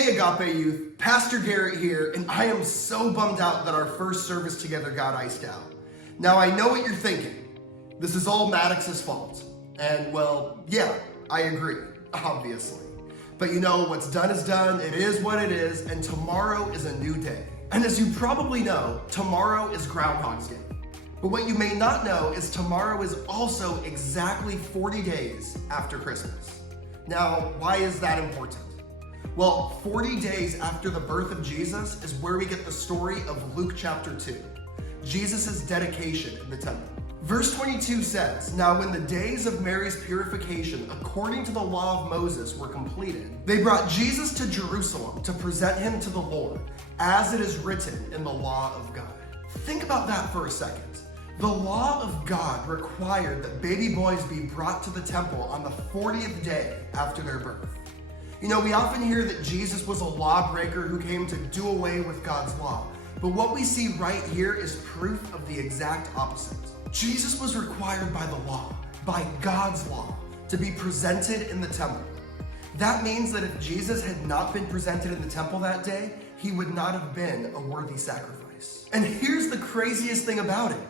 Hey Agape Youth, Pastor Garrett here, and I am so bummed out that our first service together got iced out. Now I know what you're thinking. This is all Maddox's fault. And well, yeah, I agree, obviously. But you know, what's done is done, it is what it is, and tomorrow is a new day. And as you probably know, tomorrow is Groundhog's Day. But what you may not know is tomorrow is also exactly 40 days after Christmas. Now, why is that important? Well, 40 days after the birth of Jesus is where we get the story of Luke chapter 2, Jesus' dedication in the temple. Verse 22 says, "Now when the days of Mary's purification according to the law of Moses were completed, they brought Jesus to Jerusalem to present him to the Lord, as it is written in the law of God." Think about that for a second. The law of God required that baby boys be brought to the temple on the 40th day after their birth. You know, we often hear that Jesus was a lawbreaker who came to do away with God's law. But what we see right here is proof of the exact opposite. Jesus was required by the law, by God's law, to be presented in the temple. That means that if Jesus had not been presented in the temple that day, he would not have been a worthy sacrifice. And here's the craziest thing about it.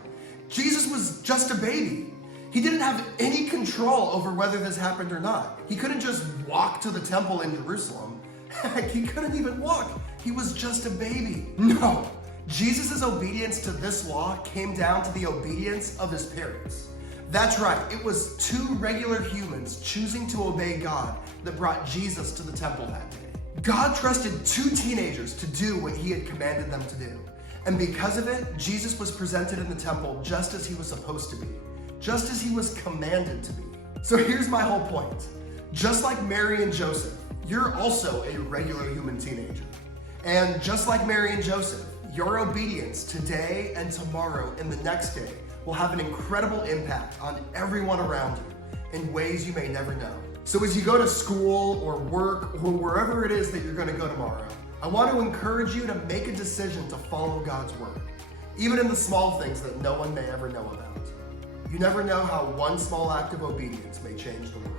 Jesus was just a baby. He didn't have any control over whether this happened or not. He couldn't just walk to the temple in Jerusalem. Heck, he couldn't even walk. He was just a baby. No, Jesus' obedience to this law came down to the obedience of his parents. That's right, it was two regular humans choosing to obey God that brought Jesus to the temple that day. God trusted two teenagers to do what he had commanded them to do. And because of it, Jesus was presented in the temple just as he was supposed to be. Just as he was commanded to be. So here's my whole point. Just like Mary and Joseph, you're also a regular human teenager. And just like Mary and Joseph, your obedience today and tomorrow and the next day will have an incredible impact on everyone around you in ways you may never know. So as you go to school or work or wherever it is that you're going to go tomorrow, I want to encourage you to make a decision to follow God's word, even in the small things that no one may ever know about. You never know how one small act of obedience may change the world.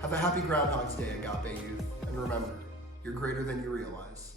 Have a happy Groundhog's Day, Agape Youth, and remember, you're greater than you realize.